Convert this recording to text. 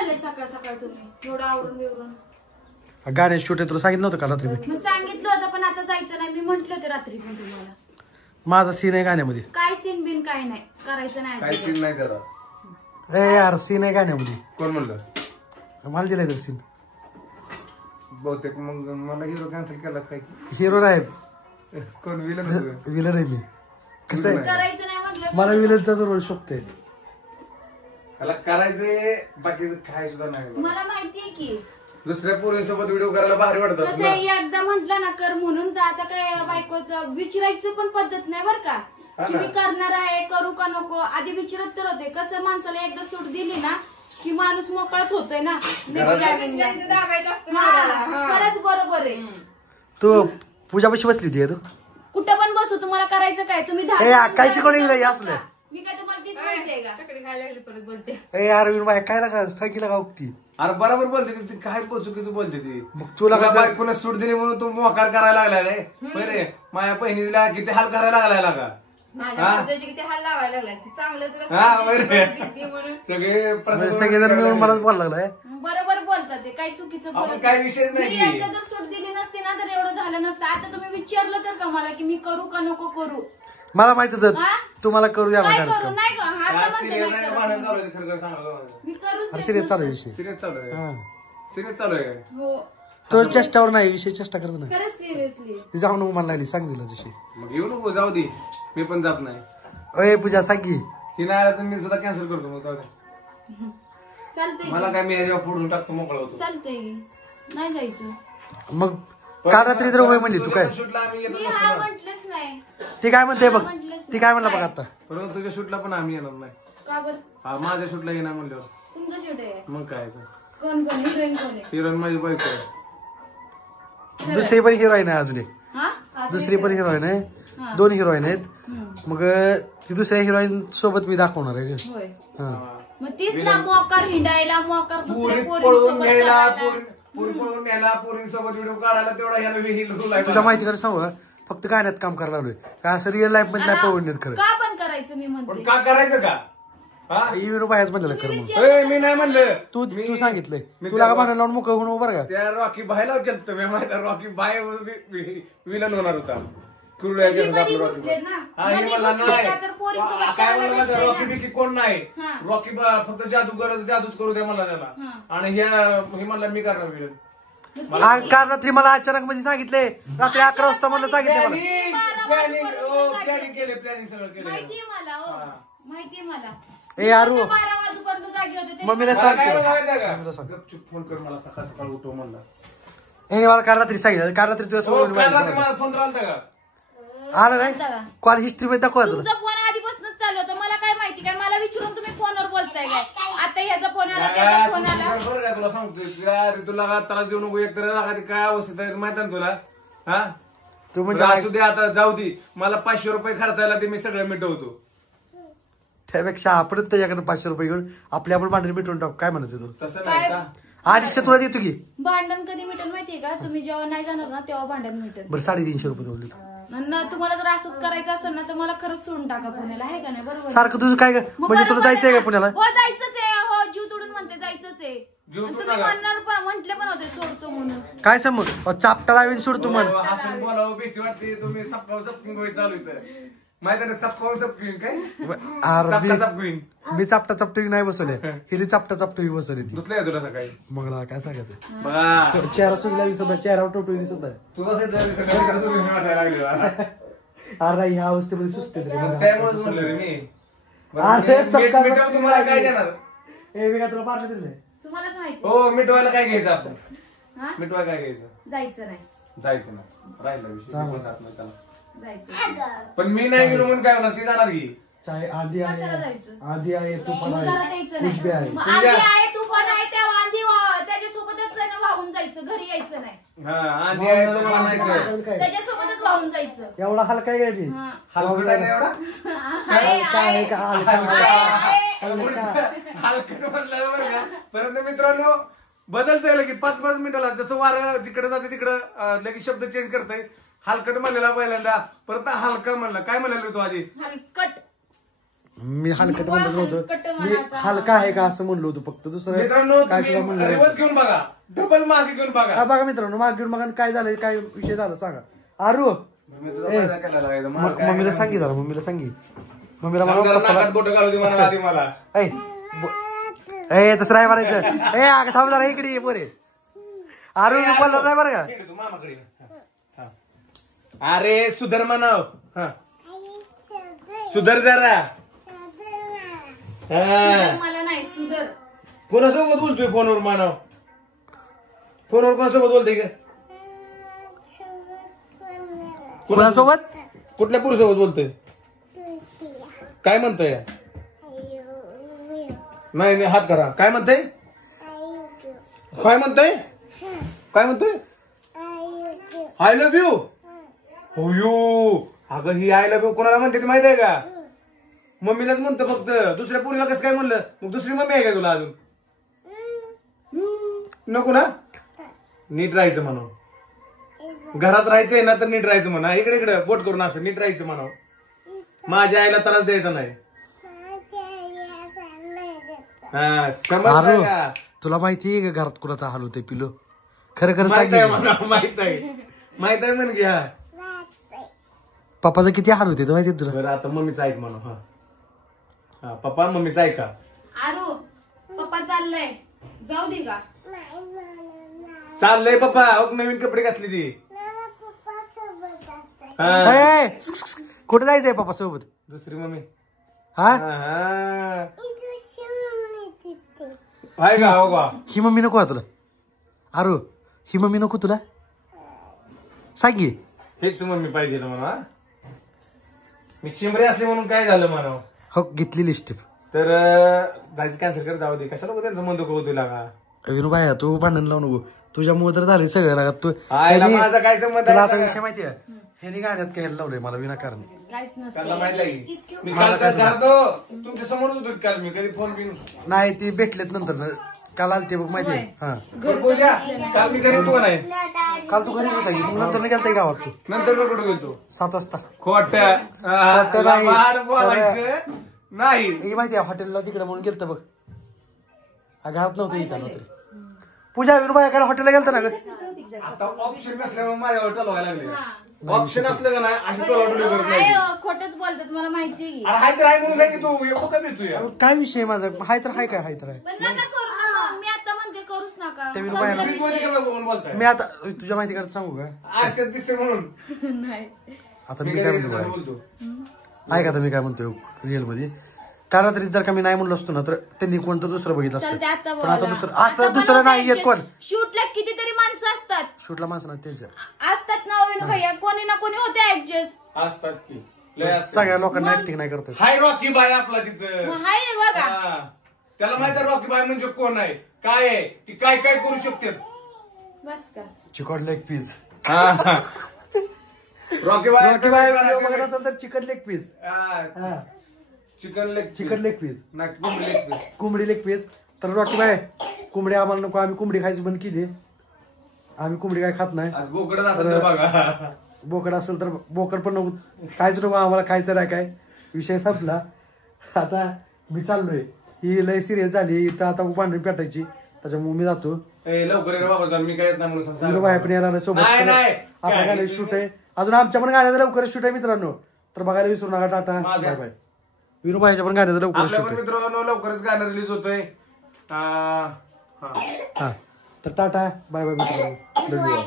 चाललंय सकाळ सकाळ तुम्ही एवढं आवरून बिवरून? गाणे शूट आहे तुला सांगितलं नव्हतं का रात्री मी? सांगितलं होतं पण आता जायचं नाही. मी म्हंटल होते रात्री पण तुम्हाला. माझा सीन आहे गाण्यामध्ये. काय सीन बिन काय नाही करायचं नाही. काय सीन नाही करा. ए यार सीन आहे गाण्यामध्ये. कोण म्हणलं? मला दिलाय तर सीन. बहुतेक मग मला हिरो कॅन्सल केला काय? हिरो नाही, कोण विलन? विलन आहे मी. कसं आहे करायचं नाही म्हटलं मला विलनचा रोल शोभते. त्याला करायचंय, बाकीचं काय सुद्धा नाही. मला माहितीये की दुसऱ्या पोरीसोबत व्हिडिओ करायला भारी वाटतात. कसं एकदा म्हंटल ना कर म्हणून तर आता काय बायकोचं विचारायचं पण पद्धत नाही बर का की मी करणार आहे करू का नको. आधी विचारत तर होते. कसं माणसाला एकदा सूट दिली ना की माणूस मोकळाच होतोय ना. खरंच बरोबर आहे. तू पूजापाशी बसली होती तू? कुठं पण बसू तुम्हाला करायचं काय. तुम्ही काय शिकवलं असलं? मी काय तुम्हाला तीच बोलते का? चकली खायला लागली परत बोलते. ए अरविंद बाय काय लागा सायकीला का उगती? अरे बरोबर बोलते ती. काय चुकीचं बोलते ती. मग तुला बायकोनं सूट दिली म्हणून तू मोकार करायला लागलाय. बरे माझ्या बहिणीला किती हाल करायला लागलाय का? किती हाल लावायला लागला. चांगलं सगळेजण मिळून मलाच बोलायला लागलाय. बरोबर बोलतात ते. काही चुकीचं बोलत काय विषय नाही. जर सूट दिली नसती ना तर एवढं झालं नसतं. आता तुम्ही विचारलं तर का मला की मी करू का नको करू. मला माहित होतं तुम्हाला करू या काय करू नाही का. मी करू सिरियस चालू आहे विषय. सिरियस चालू आहे. सिरियस चालू आहे. हो तो चेष्टावर नाही विषय चेष्टा करत नाही. खरंच सिरियसली. ती जाऊ नको मला लागली सांग दिला विषय. मग येऊ नको जाऊ दे. मी पण जात नाही. अय पूजा सांग की. ही नाही आला तर मी सुद्धा कॅन्सल करतो. मग जाऊ दे. चालतंय मला काय मी याच्यावर फोडून टाकतो मोकळा होतो. चालतंय नाही जायचं. मग काल रात्री तर होय म्हणली तू काय? मी हा म्हंटलच नाही. ती काय म्हणते बघ. ती काय म्हणलं बघ आता. परंतु तुझ्या शूटला पण आम्ही येणार नाही. का बरं? हा माझ्या शूटला येणार म्हणल्यावर. तुमचं शूट आहे मग काय कोण कोण हिरोईन कोण आहे? हिरोईन माझी बायको आहे. दुसरी पण हिरोईन आहे अजून एक. हा दुसरी पण हिरोईन आहे. 2 हिरोईन आहेत. मग ती दुसऱ्या हिरोईन सोबत मी दाखवणार आहे. होय हा मग तीच ना मोकार हिंडायला मोकार दुसऱ्या पळून पोरीसोबत घ्यायला करायला. पोरी पळून घ्यायला पोरींसोबत व्हिडिओ काढायला तेवढा ह्याला हिल आहे. तुझ्या माहिती कर सांगू फक्त गाण्यात काम करायला लागलोय. काय असं रिअल लाईफ मध्ये नाही पळवण्यात खरं. का पण करायचं मी म्हणते. पण का करायचं का? विनू बाहेरच म्हणलेलं कर मग. मी नाही म्हणलं. तू सांगितलंय तुला का म्हणायला लावून मोकळं होऊन बरं का. त्या रॉकी बायला केलं मी माहिती. रॉकी बाय विलन होणार होता. रॉकी बिकी कोण नाही. रॉकी फक्त जादूच करू द्या मला त्याला. आणि हे म्हणला मी करणार विलन. काल रात्री मला अचानक म्हणजे सांगितले रात्री 11 वाजता मला सांगितले प्लॅनिंग केले. प्लॅनिंग सगळं केलं. माहितीये मला. ए यारू 12 वाजेपर्यंत जागी होते. मम्मीला सांग चुप फोन कर मला सकाळ सकाळ उठव म्हणला. हे मला काल रात्री सांगितलं. काल रात्री तुझ्या मला फोन राहिला का? आलं नाही कॉल हिस्ट्री मध्ये दाखवायचं. तुमचा फोन आधीपासूनच चालू होता. मला काय माहिती काय. मला विचारून तुम्ही फोनवर बोलताय काय. आता ह्याचा फोन आला त्याचा फोन आला. बरं काय तुला सांगतोय तुला त्रास देऊ नको. एक तर काय अवस्थेत आहे माहिती ना तुला. हा तू म्हणजे असू दे आता जाऊ दे. मला 500 रुपये खर्चायला ते मी सगळं मिटवतो. त्यापेक्षा आपण त्याच्याकडे 500 रुपये घेऊन आपल्या आपण भांडण मिटवून टाकू. काय म्हणायचं तू? तसं नाही का? 250 तुला देतो की. भांडण कधी मिटेल माहितीये का. तुम्ही जेव्हा नाही जाणार ना तेव्हा भांडण मिटेल. बरं 350 रुपये बोलले. तुम्हाला जर असंच करायचं असेल ना तर मला खरंच सोडून टाका पुण्याला. आहे का नाही. बरोबर सारखं तुझं काय म्हणजे तुला जायचंय का पुण्याला? हो जायचंच आहे. हो जीव तोडून म्हणते जायचंच आहे. तुम्ही म्हटले पण होते सोडतो म्हणून. काय समज चापटा लावून सोडतो म्हण. हसून बोलावं भीती वाटते. तुम्ही सप्पाव सपकिंग चालू इथं माहिती ना. सप्पाव सपकिंग काय मी चापटा चपटी नाही बसवले. हिने चापटा चपटी बसवली ती. धुतलंय तुला सकाळी. मग काय सांगायचं. बघा चेहरा सुटला दिसत नाही. चेहरावर टोटो दिसत नाही. तुझा वाटायला लागले. अरे ह्या अवस्थेमध्ये सुचते त्यामुळेच म्हणलं रे मी. तुम्हाला काय देणार. तुला पार्ले दिले तुम्हालाच माहिती. हो मिटवायला काय घ्यायचं आपण. मिटवायला काय घ्यायचं. जायचं नाही. जायचं ना राहिला विषय त्याला. जायचं पण मी नाही गेलो म्हणून काय होणार. ती जाणार की आधी आधी आहे तू पण आधी आहे तू पण आहे. त्या आधी त्याच्यासोबतच वाहून जायचं. घरी यायचं नाही. त्याच्यासोबतच वाहून जायचं. एवढा हलका आहे बी. हलका नाही एवढा. हलकं म्हणलं बरं का. परंतु मित्रांनो बदलतंय लगेच 5-5 मिनिटाला. जसं वारं जिकडे जाते तिकडं लगेच शब्द चेंज करतय. हलकट म्हणलेला पहिल्यांदा. परत हलका म्हणला. काय म्हणाल तू आधी. हलकट मी हलकट म्हणत हलकट होतो, मी मनाचा. हलका आहे का असं म्हणलो होतो फक्त, दुसरं मित्रांनो काय सुद्धा म्हणलं तुम्ही नाही. रिवर्स घेऊन बघा, डबल मागे घेऊन बघा. हा बघा मित्रांनो, मागे घेऊन बघा काय झालं, काय विषय झाला सांगा. आरू मी तुला फायदा केला लागायचा. मला काय मम्मीला सांगी जरा, मम्मीला सांगी, मम्मीला जरा मला नाकात बोटं घालू दे मला आधी मला. ए तसं नाही म्हणायचं. ए अगं थांब जरा इकडे ये पोरे. आरू बोलला नाही बरं का. इकडे तू मामाकडे ये. हा. अरे सुधर म्हणाव. हा. सुधर जरा. हा. मला नाही सुधर. कोणासोबत बोलतोय फोनवर मानव? फोनवर कोणासोबत बोलतोय का? कोणासोबत? कुठल्या पुरुषासोबत बोलतोय? काय म्हणतोय? नाही नाही हात करा. काय म्हणतोय? काय म्हणतोय? काय म्हणतोय? I love you. हो यू. अगं ही आय लव्ह यू कोणाला म्हणते ते माहित आहे का? मम्मीलाच म्हणतं फक्त. दुसऱ्या पोरीला कसं काय म्हणलं? मग दुसरी मम्मी आहे का तुला अजून? नको ना? नीट राहायचं म्हणून. घरात राहायचंय ना तर नीट राहायचं म्हणा. इकडे इकडे बोट करून असं नीट राहायचं म्हणा. माझ्या आईला त्रास द्यायचा नाही. हा समजलं आरू का? तुला माहिती आहे का घरात कुणाचा हाल होतोय पिलो? खरं खरं माहित आहे सांग. म्हणा, माहित आहे. माहित आहे म्हण घ्या. पप्पाचं किती हाल होते ते माहिती आहे तुला? बरं आता मम्मीचं ऐक म्हणा. हा हा पप्पा मम्मीचं ऐका. आरू पप्पा चाललंय, जाऊ दे का? चाललंय पप्पा. अहो, नवीन कपडे घातली ती. हा. ए, कुठे जायचंय पप्पा सोबत? दुसरी मम्मी. हा हा, हा. आहे का? हो का? ही मम्मी नको तुला? आरू ही मम्मी नको तुला? सांग की. हेच मम्मी पाहिजे ना म्हणा. मी शिमरे असले म्हणून काय झालं म्हणा. हो घेतली लिस्ट. तर जायचं कॅन्सल कर, जाऊ दे. कशाला उगाच त्यांचं मन दुखं होतो लागा. विनोबाया तू भांडण लावू नको. तुझ्यामुळे तर झाले सगळं लागा. तू आईला ह्यानी- माझा काय संबंध तुला आहे आता लागा? विषय माहितीये ह्यानी गाड्यात काय लावलंय मला विनाकारण. काहीच नसतं. त्यांना माहित आहे. मी काल काय करतो तुमच्या समोरच होतो काल. मी कधी फोन बिन नाही ती भेटलेत नंतर ना. काल आलते बघ माहितीये. हा पूजा काल मी घरी तू नाही. काल तू घरी होता की मग नंतर गेलता गावात तू नंतर मी कुठे गेलतो? 7 वाजता. खोट नाही. बोलायचं नाही. हे माहितीये हॉटेलला तिकडे म्हणून गेलत बघ. घात नव्हतं इकडं तरी. पूजा विनोबायाकडे हॉटेलला गेलता ना ग. आता ऑप्शन नसल्यामुळे माझ्यावर टलवायला लागले. ऑप्शन असलं का नाही अशी टलवाटोली करत नाही. काय खोटच बोलतात मला माहिती आहे की. अरे हाय तर आहे म्हणून सांग की तू एवढं का भेटतोय? काय विषय माझा हाय तर हाय काय हाय तर आहे. पण नका करू ना. मी आता म्हणते करूच नका. ते विनोबायाला- संपला मध्ये विषय. काय बघून बोलताय? मी आता तुझ्या माहिती करत सांगू का? आशेत दिसते म्हणून नाही. आता मी मी काय काय म्हणतो बाळा? बोलतो. ऐका तर मी काय म्हणतोय रिअल मध्ये. कारण तरी जर का मी नाही म्हणलो असतो ना तर त्यांनी कोणतं दुसरं बघितलं असतं. चालते आता पण आता बोला. दुसरं आता असं दुसरं नाही येत कोण. शूटला कितीतरी माणसं असतात. शूटला माणसं नाही त्यांच्या असतात ना विनू भैया. कोणी ना कोणी होते ऍडजस्ट. असतात की लय असतात. सगळ्या लोकांना ऍक्टिंग नाही करत. हाय रॉकी बाय आपला तिथं. हाय बघा. हा. त्याला माहिती आहे रॉकी बाय म्हणजे कोण आहे, काय आहे, ती काय काय करू शकते. बस का? Chicken leg piece. रॉकी बाय रॉकी बाय बघत असेल तर chicken leg piece. Chicken leg chicken leg piece. नाही कोंबडी लेग पीस. कोंबडी लेग पीस. तर रॉकी बाय कोंबडी आम्हाला नको. आम्ही कोंबडी खायची बंद केली. आम्ही कोंबडी काय खात नाही. आज बोकडच असेल तर बघा. बोकड असेल तर बोकड पण नको. काहीच नको आम्हाला खायचं नाही. काय विषय संपला. आता मी चाललोय. ही लय सिरियस झाली तर आता भांडण पेटायची. त्याच्यामुळे मी जातो. ए लवकर ये रे बाबा जाऊन. मी काय येत नाही म्हणून सांग. विनोबाई पण यायला नाही सोबत. नाही, नाही. आपल्या गाड्या शूट आहे. अजून आमच्या पण गाड्याचं लवकरच शूट आहे मित्रांनो. तर बघायला विसरू नका. टाटा माझ्या. Bye bye. विनोबाईच्या पण गाड्याचं लवकरच आपल्या शूट पण आहे. मित्रांनो लवकरच गाणं रिलीज होतोय. हा हा तर टाटा बाय बाय मित्रांनो. लव यू ऑल.